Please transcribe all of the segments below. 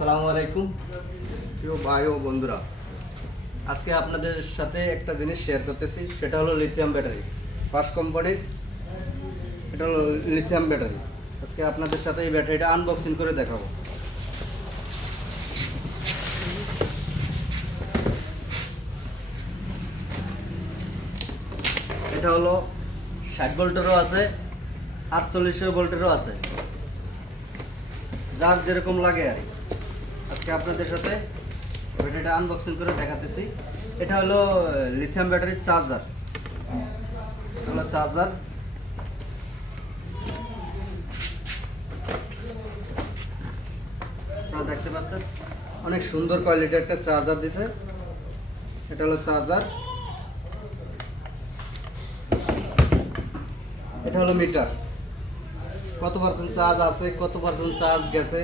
আসসালামু আলাইকুম প্রিয় ভাই ও বন্ধুরা, আজকে আপনাদের সাথে একটা জিনিস শেয়ার করতেছি, সেটা হলো লিথিয়াম ব্যাটারি। ফার্স্ট কোম্পানির এটা হলো লিথিয়াম ব্যাটারি। আজকে আপনাদের সাথে এই ব্যাটারিটা আনবক্সিং করে দেখাবো। এটা হলো 60 ভোল্টেরও আছে, 48 ভোল্টেরও আছে, যার যেরকম লাগে আর আজকে আপনাদের সাথে ব্যাটারিটা আনবক্সিং করে দেখাতেছি। এটা হলো লিথিয়াম ব্যাটারির চার্জার। এটা হলো চার্জার। আপনারা দেখতে পাচ্ছেন অনেক সুন্দর কোয়ালিটির একটা চার্জার দিছে। এটা হলো চার্জার। এটা হলো মিটার, কত পার্সেন্ট চার্জ আছে, কত পার্সেন্ট চার্জ গেছে,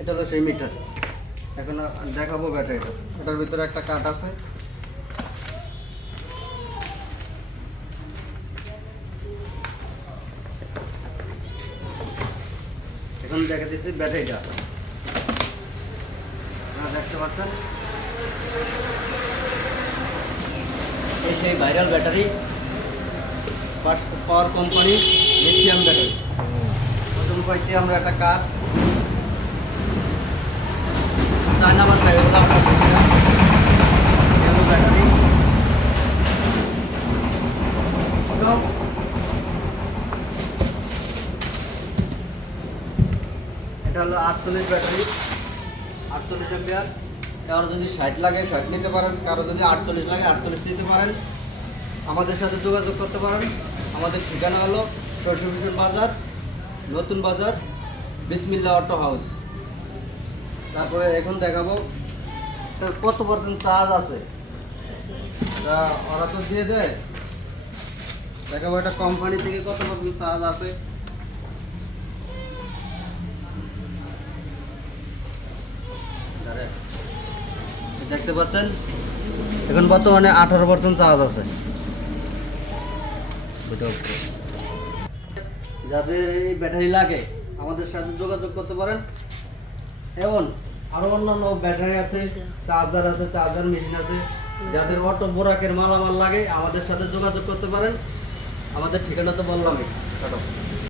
এটা হলো সেই মিটার। এখন দেখাবো ব্যাটারিটা। এটার ভিতরে একটা কাঠ আছে। এখন দেখাতেছি ব্যাটারিটা। আপনারা দেখতে পাচ্ছেন এই সেই ভাইরাল ব্যাটারি, পাওয়ার কোম্পানি লিথিয়াম ব্যাটারি। প্রথম পাইছি আমরা একটা কাঠ চায়না ভাষায়, এগুলো আমরা ব্যাটারি। এটা হলো 48 ব্যাটারি, 48 এম্পিয়ার। কারো যদি 60 লাগে 60 নিতে পারেন, কারো যদি 48 লাগে 48 নিতে পারেন। আমাদের সাথে যোগাযোগ করতে পারেন। আমাদের ঠিকানা হলো সরষে বাজার, নতুন বাজার, বিসমিল্লাহ অটো হাউস। তারপরে এখন দেখাবো কত পার্সেন্ট চার্জ আছে, তা ওরা তো দিয়ে দেয়। দেখাবো এটা কোম্পানি থেকে কত পার্সেন্ট চার্জ আছে। দেখতে পাচ্ছেন এখন বর্তমানে 18% চার্জ আছে। যাদের এই ব্যাটারি লাগে আমাদের সাথে যোগাযোগ করতে পারেন। এবং আরো অন্যান্য ব্যাটারি আছে, চার্জার আছে, চার্জার মেশিন আছে। যাদের অটো বোরাকের মালামাল লাগে আমাদের সাথে যোগাযোগ করতে পারেন। আমাদের ঠিকানা তো বললামই।